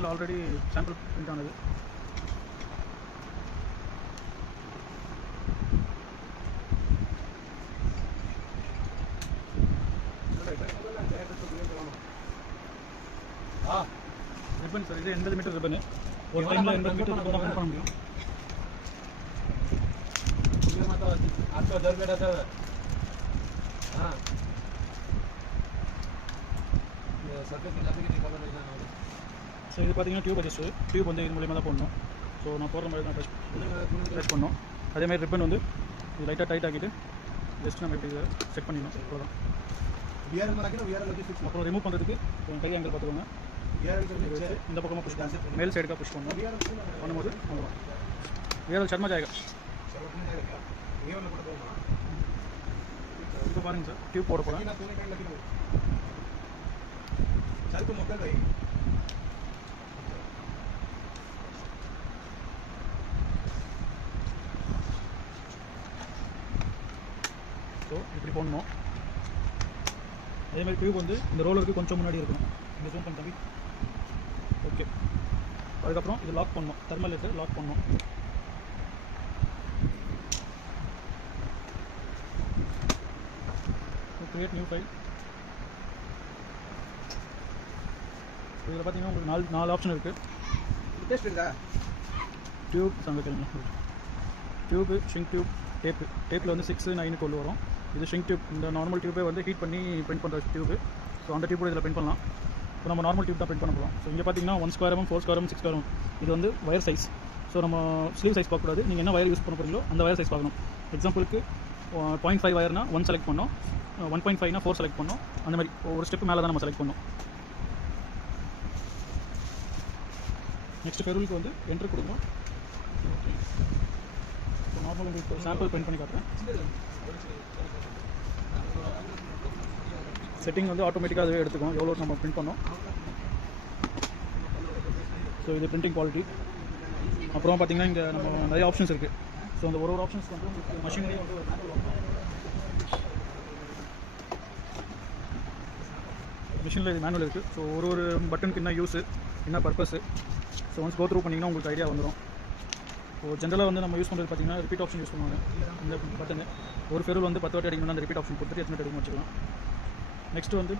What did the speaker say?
மிஷினில் already sample print ஆனது ribbon sir இது எண்பது மீட்டர் ரிப்பனு ஒரு டைமில் எண்பது மீட்டர் ரிப்பன் தான் பண்ண முடியும் आपका दर बेटा सर हाँ सर्कल की जाते कि खबर नहीं जाना ஸோ இது பார்த்தீங்கன்னா டியூப் அட்ஜஸ்ட் டியூப் வந்து இது மூலியமாக தான் போடணும். ஸோ நான் போடுற மாதிரி நான் ட்ரெஸ் ட்ரெஸ் பண்ணோம் அதேமாதிரி ரிப்பன் வந்து இது லைட்டாக டைட் ஆக்கிட்டு ஜஸ்ட் நம்ம இப்படி செக் பண்ணிடணும். அவ்வளோதான் அப்புறம் ரிமூவ் பண்ணுறதுக்கு கை ஆங்கிள் பார்த்துக்கோங்க. இந்த பக்கமாக புஷ் பண்ணி மேல் சைடுக்காக புஷ் பண்ணணும். பண்ணும்போது வந்துடும் வியரல் சர்ம ஜாயகா இப்போ பாருங்கள் சார் டியூப் போட போகிறேன் ஸோ இப்படி போடணும்? அதேமாதிரி டியூப் வந்து இந்த ரோலருக்கு கொஞ்சம் முன்னாடி இருக்கணும். இந்த ஜூம் பண்ண தம்பி. ஓகே அதுக்கப்புறம் இது லாக் பண்ணும் தெர்மல் லைட்டு லாக் பண்ணும் கிரியேட் நியூ ஃபைல் இதில் பார்த்தீங்கன்னா உங்களுக்கு நாலு நாலு ஆப்ஷன் இருக்குது டேஸ்ட் இருக்கா? டியூப் சங்க டியூப் ஷிங்க் டியூப் டேப்பு டேப்பில் வந்து சிக்ஸு நைனுக்கு கொண்டு வரும். இது ஷிங்க் டியூப் இந்த நார்மல் டியூப்பே வந்து ஹீட் பண்ணி பிரிண்ட் பண்ணுற டியூப்பு ஸோ அந்த டியூப் இதில் பிரிண்ட் பண்ணலாம். இப்போ நம்ம நார்மல் டியூப் தான் பிரிண்ட் பண்ண போகிறோம் ஸோ இங்கே பார்த்தீங்கன்னா ஒன் ஸ்கொயரும் ஃபோர் ஸ்கொயரும் சிக்ஸ் ஸ்கொயரும் இது வந்து வயர் சைஸ் ஸோ நம்ம ஸ்லீவ் சைஸ் பார்க்கக்கூடாது. நீங்கள் என்ன வயர் யூஸ் பண்ண போகிறீங்களோ அந்த வயர் சைஸ் பார்க்கணும். எக்ஸாம்பிளுக்கு பாயிண்ட் ஃபைவ் வயர்னா ஒன் செலக்ட் பண்ணோம். ஒன் பாயிண்ட் ஃபைவ்னா ஃபோர் செலக்ட் பண்ணோம். அந்த மாதிரி ஒரு ஸ்டெப் மேலே தான் நம்ம செலக்ட் பண்ணோம். நெக்ஸ்ட் ஃபெருலுக்கு வந்து என்ட்ரு கொடுக்கணும். உங்களுக்கு சாம்பிள் பிரிண்ட் பண்ணி காட்டுறேன். செட்டிங் வந்து ஆட்டோமேட்டிக்காக அதுவே எடுத்துக்கணும் எவ்வளோ நம்ம பிரிண்ட் பண்ணோம். ஸோ இது பிரிண்டிங் குவாலிட்டி அப்புறம் பார்த்தீங்கன்னா இங்கே நம்ம நிறைய ஆப்ஷன்ஸ் இருக்குது ஸோ அந்த ஒரு ஒரு ஆப்ஷன்ஸ் வந்து உங்களுக்கு வந்து மிஷினில் இது மேனுவல் இருக்குது ஸோ ஒரு ஒரு பட்டனுக்கு என்ன யூஸு என்ன purpose so once go through பண்ணிங்கன்னா உங்களுக்கு ஐடியா வந்துடும் ஸோ ஜென்ரலாக வந்து நம்ம யூஸ் பண்ணுறது பார்த்தீங்கன்னா ரிப்பீட் ஆப்ஷன் யூஸ் பண்ணுவாங்க. இந்த பட்டனு ஒரு ஃபெருள் வந்து பத்து வாட்டி அடிக்கணும்னா அந்த ரிப்பீட் ஆப்ஷன் கொடுத்துட்டு எத்தனை அடிக்கணும் வச்சுக்கலாம். நெக்ஸ்ட் வந்து